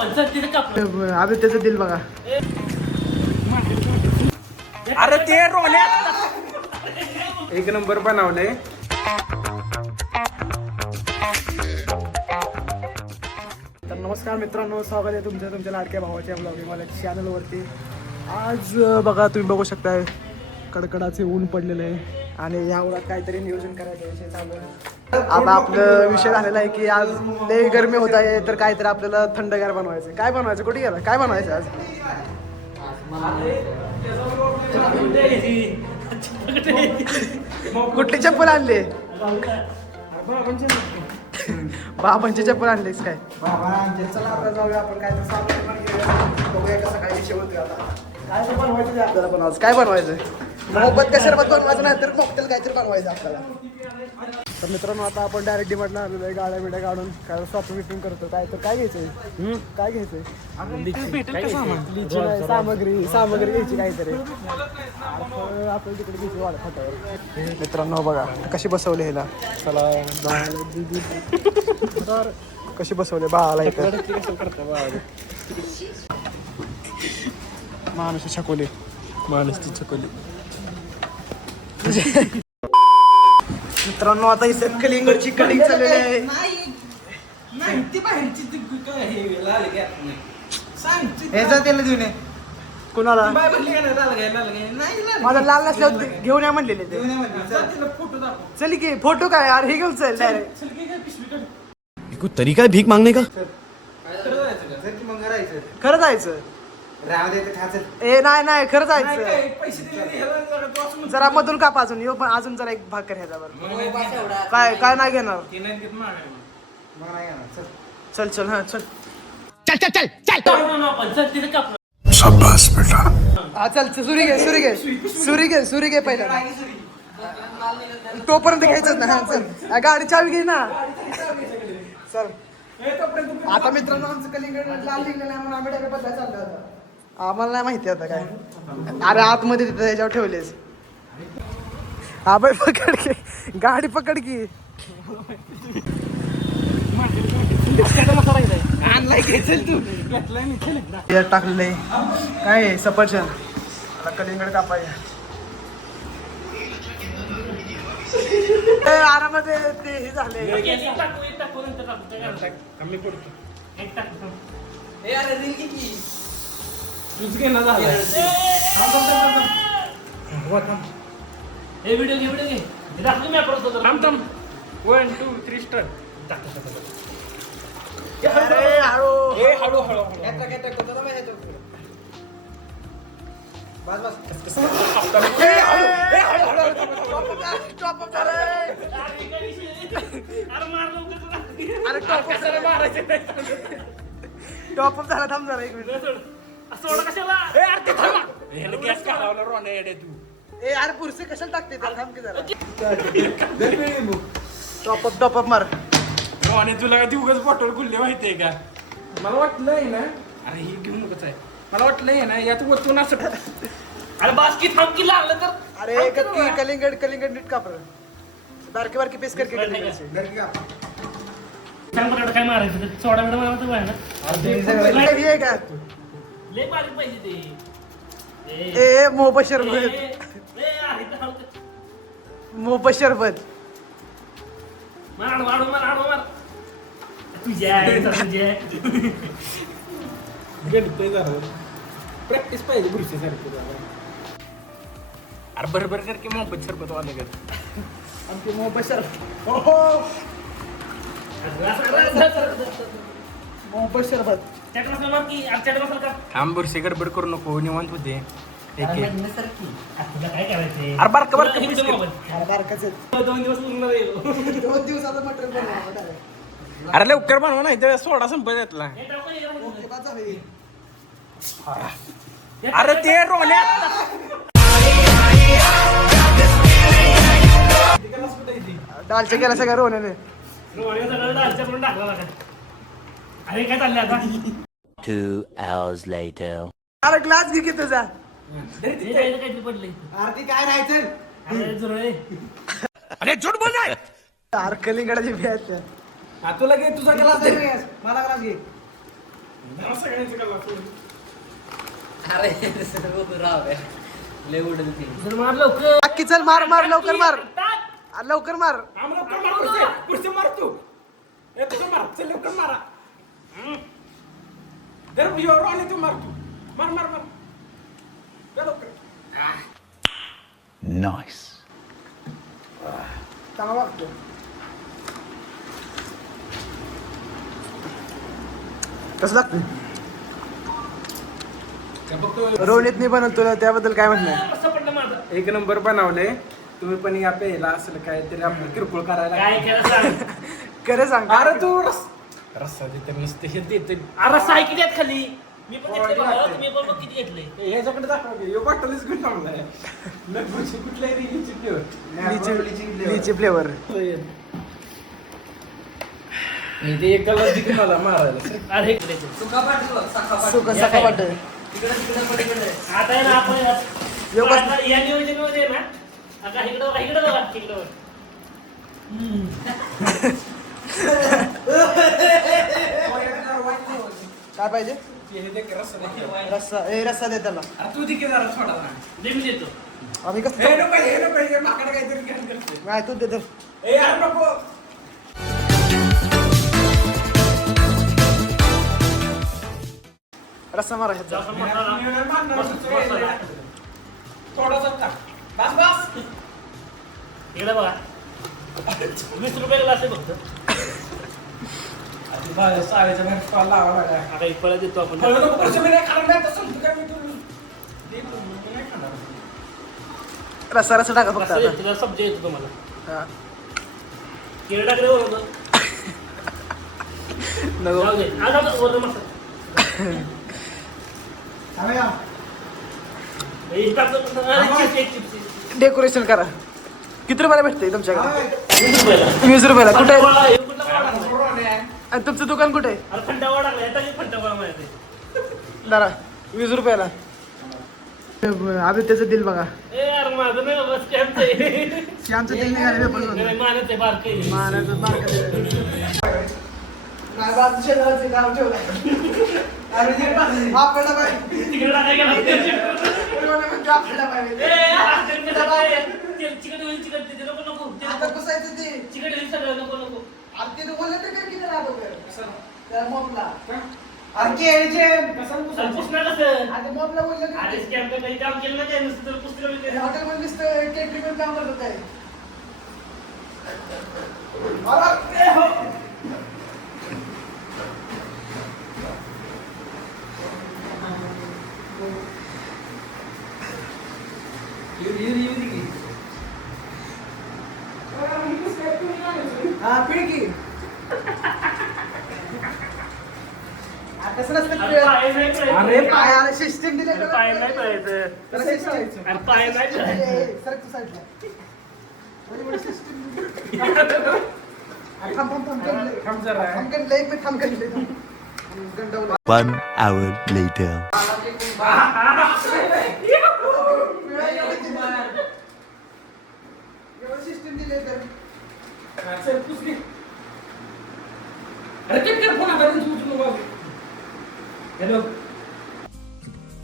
अभि त्याचं दिल बघा. अरे ते रोण्या एक नंबर बनवलंय. तर नमस्कार मित्रांनो, स्वागत आहे तुमच्या लाडक्या भावाच्या ब्लॉगिंग मला चॅनलवरती. आज बघा तुम्ही बघू शकता कडकडाचे ऊन पडलेलं आहे आणि या उन्हात काहीतरी नियोजन करायचं विषय चालू आहे. आता आपलं विषय झालेला आहे की आज लई गरमी होत आहे, तर काहीतरी आपल्याला थंडगार बनवायचं. काय बनवायचं, कुठे गेला, काय बनवायचं आज? कुठली चप्पल आणली? बाबांची चप्पल आणलीस काय? चला आता जाऊया आपण. काय तर सामान पण घेऊया, बघूया कसं काय विषय होतोय. आता काय तर बनवायचं आपल्याला. पण आज काय बनवायचं? मोहब्बत का शरबत बनवायचं नाही तर मॉकटेल काहीतरी बनवायचं आपल्याला. तर मित्रांनो आता आपण डायरेक्ट डिमांडला आलेलो आहे, गाड्या बिड्या काढून काय शॉपिंग विपिंग करतो. काय तर काय घ्यायचंय, काय घ्यायचंय? सामग्री घ्यायची काहीतरी. आपण तिकडे घ्यायची वाढ फाट्यावर. मित्रांनो बघा कशी बसवली ह्याला. चला कशी बसवले बाळाला इकडे. माणूस छकोली, माणूसची छकोली. मित्रांनो आता इथे कलिंगडची कटिंग चाललेली आहे. ह्याचा त्याला देऊन ये. कुणाला? माझा लाल नसल्यावर घेऊन या म्हणलेले ते. चल की फोटो काय यार, हे घेऊन चल डायरेक्ट. कोई तरीका है भीख मांगने का? खरं जायचं? ए नाही खरं जायचं. जरा मधून काप अजून येऊ, पण अजून जरा एक भाग कर ह्याचा बरं. काय नाही घेणार. चल चल हा चल शाबाश बेटा. हा चल सुरी घे पहिला. तोपर्यंत घ्यायचं ना. हा चल गाडी चावी घे ना. चल आता मित्रांनो आमचं कलिंगड लाल निघलेलं आहे म्हणून आम्ही डबे बदलायला चाललो होतो. आम्हाला नाही माहिती आता काय. अरे आतमध्ये तिथं त्याच्यावर ठेवलेस. हा बाई पकड की गाडी, पकड की. टाकलेलं आहे काय सफरचंद. आता कलिंगड कापायचं. आरामात ते हे झाले. कमी पडतो. One two three star. Top up झाला. थांब जरा एक मिनिट. ए अरे पुरसे कशाला टाकते त्याला, थांब की जरा. टॉपअप मार. तुला काय उगाच बॉटल खुलले माहितीये का? मला वाटलंय ना, अरे ही घेऊन नकोच आहे. मला वाटलंय ना यात वतून असं. अरे बास्की थांब की लागलं तर. अरे कलिंगड नीट काप. बारके पीस करके काय मारायचं सोडा बिडा मारायचं बाहेर का लय बारीक पाहिजे ते. ए मोबा शरबत मार तुझ्या गणपती झालं. प्रॅक्टिस पाहिजे बुरशी सारखी. अरे बरोबर कर की मोहब्बत शरबत वाले कर. आमची मोबा शरबत. मोबा शरबत. थांब बुरशी गडबड करू नको, निवांत होते. काय करायचंय? अरे बारका पीस कर. बारकाच 2 दिवस पूर्ण राहील. 2 दिवसाचं मटेरियल बनवा. अरे लवकर बनवा नाही तर सोडा संपत येतला. अरे ते रोण्या डालच्या केला सगळं रोण्याने. अरे काय चाललंय आता? 2 hours later. अरे ग्लास घे की तुझा. काहीतरी पडलंय. आरती काय राहायचं. अरे जुरळे. अरे झूट बोल रहा है. अरे कलिंगडाची बिया. तुला घे तुझा ग्लास दे. मला ग्लास घे. जरा सगळ्यांचं कल्ला सोड. जर मार लवकर नक्की चल मार मार लवकर मार लवकर मार आम्हाला लवकर मार पुढचे. पुढचे मार तू. ए तुझं मार. चल लवकर मारा. जर एवढं आले तू मार तू. मार मार मार. जा लवकर. Nice. चांगला वाटतो कसं लागतं का बघतो रोहितने बनवलं तुला त्याबद्दल काय म्हणणं कसं पडलं माझं एक नंबर बनवले. तुम्ही पण या प्यायला असलं काहीतरी आपलं किरकोळ करायला. काय केलं सांग खरं सांग अरे तू रस्सा देते नुसते हे देते. अरे साय किती आहेत खाली मी पण घेतले बघा तुम्ही पण बघ किती घेतले ह्याच्याकडे दाखव की. ह्यो बॉटलच घेऊन थांबलाय. नगुची कुठल्याही रिलीची फ्लेवर. लीची फ्लेवर ते एक कलर दिली मला मारायला. अरे इकडे ते. सुक सका वाटत आता आहे ना आपण योगा- आता या नियोजनामध्ये ना आता इकडं बघा इकडं बघा इकडं बघा काय पाहिजे हे दे की रस्सा दे. रस्सा दे त्याला अरे तू तिकडे जरा थोडा ना. दे मी देतो आम्ही कसं हे नको हे माकडं काहीतरी घाण करते. काय तू दे ए यार नको. रस्सा मारा ह्याचा जास्त मसाला मसाला थोडासा टाक. बस बस. इकडे बघा 20 रुपये ग्लास आहे फक्त साड्याच्या बाहेर स्टॉल लावा लागला. आता एक फळं देतो आपण फळं नको. पुढचं मी नाही खाणार. नाही तसं तू काय मी तू दे तू. मी नाही खाणार. रस्सा रस्सा टाका फक्त कसं आता येतो तुला सब्जी येतो तुम्हाला हा. केळं टाकले बरोबर नको जाऊ दे आज आता वरनं मसाला हे टाकतो अरे चिप्स डेकोरेशन करा किती रुपयाला भेटते तुमच्याकडे 20 रुपयाला 20 रुपयाला कुठे आहे? फंटावळा, हे कुठला वडा टाकलाय? आणि तुमचं दुकान कुठे आहे अरे फंटावळा टाकलाय, ह्याचा की फंटावळा माहिती दारा 20 रुपयाला आदित्यचं दिल बघा ए यार माझं नाही बाबा स्कॅमचं आहे श्यामचं दिल निघाले नाही, मानत आहे बारकं आहे. महाराज नाही बाजू शेजारचे काम ठेवलं आपल्याला पाहिजे तिकडे टाकाय गेला. आपल्याला पाहिजे ए, यार, चिकट होईल, चिकट ते नको नको ते आता नको. बसायचं ते चिकट होईल सगळं नको नको आता ते बोललं तर काय किती राहतो त्या मॉपला अरे केळीचे अरे पुसणार कसं आता मॉपला बोललं तर अरे स्कॅम तर काही काम केलं ना काय नुसतं तर पुस्तकं वगैरे. हॉटेलमध्ये नुसतं केटरिंग काम करत आहे हा पिळकी कसं नसतं अरे पाय नाही पडायचं. अरे पायाला सिस्टीम दिले अरे पाय नाही पडायचं. अरे पाय नाही पडायचं. सर तू साईडला थांब जरा. गंडवलं 1 hour later. सिस्टीम दिले तर चल, पुसली. अरे ते काय फोन आता उचलू बाबा. हॅलो.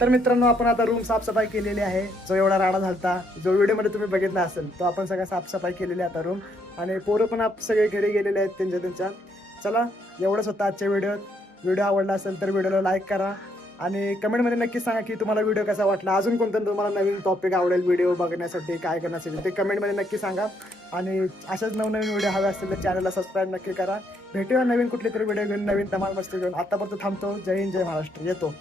तर मित्रांनो आपण आता रूम साफसफाई केलेली आहे जो एवढा राडा झालता जो व्हिडिओमध्ये तुम्ही बघितला असेल तो आपण सगळं साफसफाई केलेली आहे आता रूम आणि पोरं पण सगळे घरी गेलेले आहेत त्यांच्या चला एवढंच होतं आजच्या व्हिडिओ आवडला असेल तर व्हिडिओला लाईक करा आणि कमेंटमध्ये नक्की सांगा की तुम्हाला व्हिडिओ कसा वाटला अजून कोणतं तुम्हाला नवीन टॉपिक आवडेल व्हिडिओ बघण्यासाठी काय करण्यासाठी ते कमेंटमध्ये नक्की सांगा आणि अशाच नवनवीन व्हिडिओ हवे असतील तर चॅनलला सबस्क्राईब नक्की करा भेटूया नवीन कुठली तरी व्हिडिओ घेऊन नवीन धमाल मस्ती घेऊन आतापर्यंत थांबतो जय हिंद जय महाराष्ट्र येतो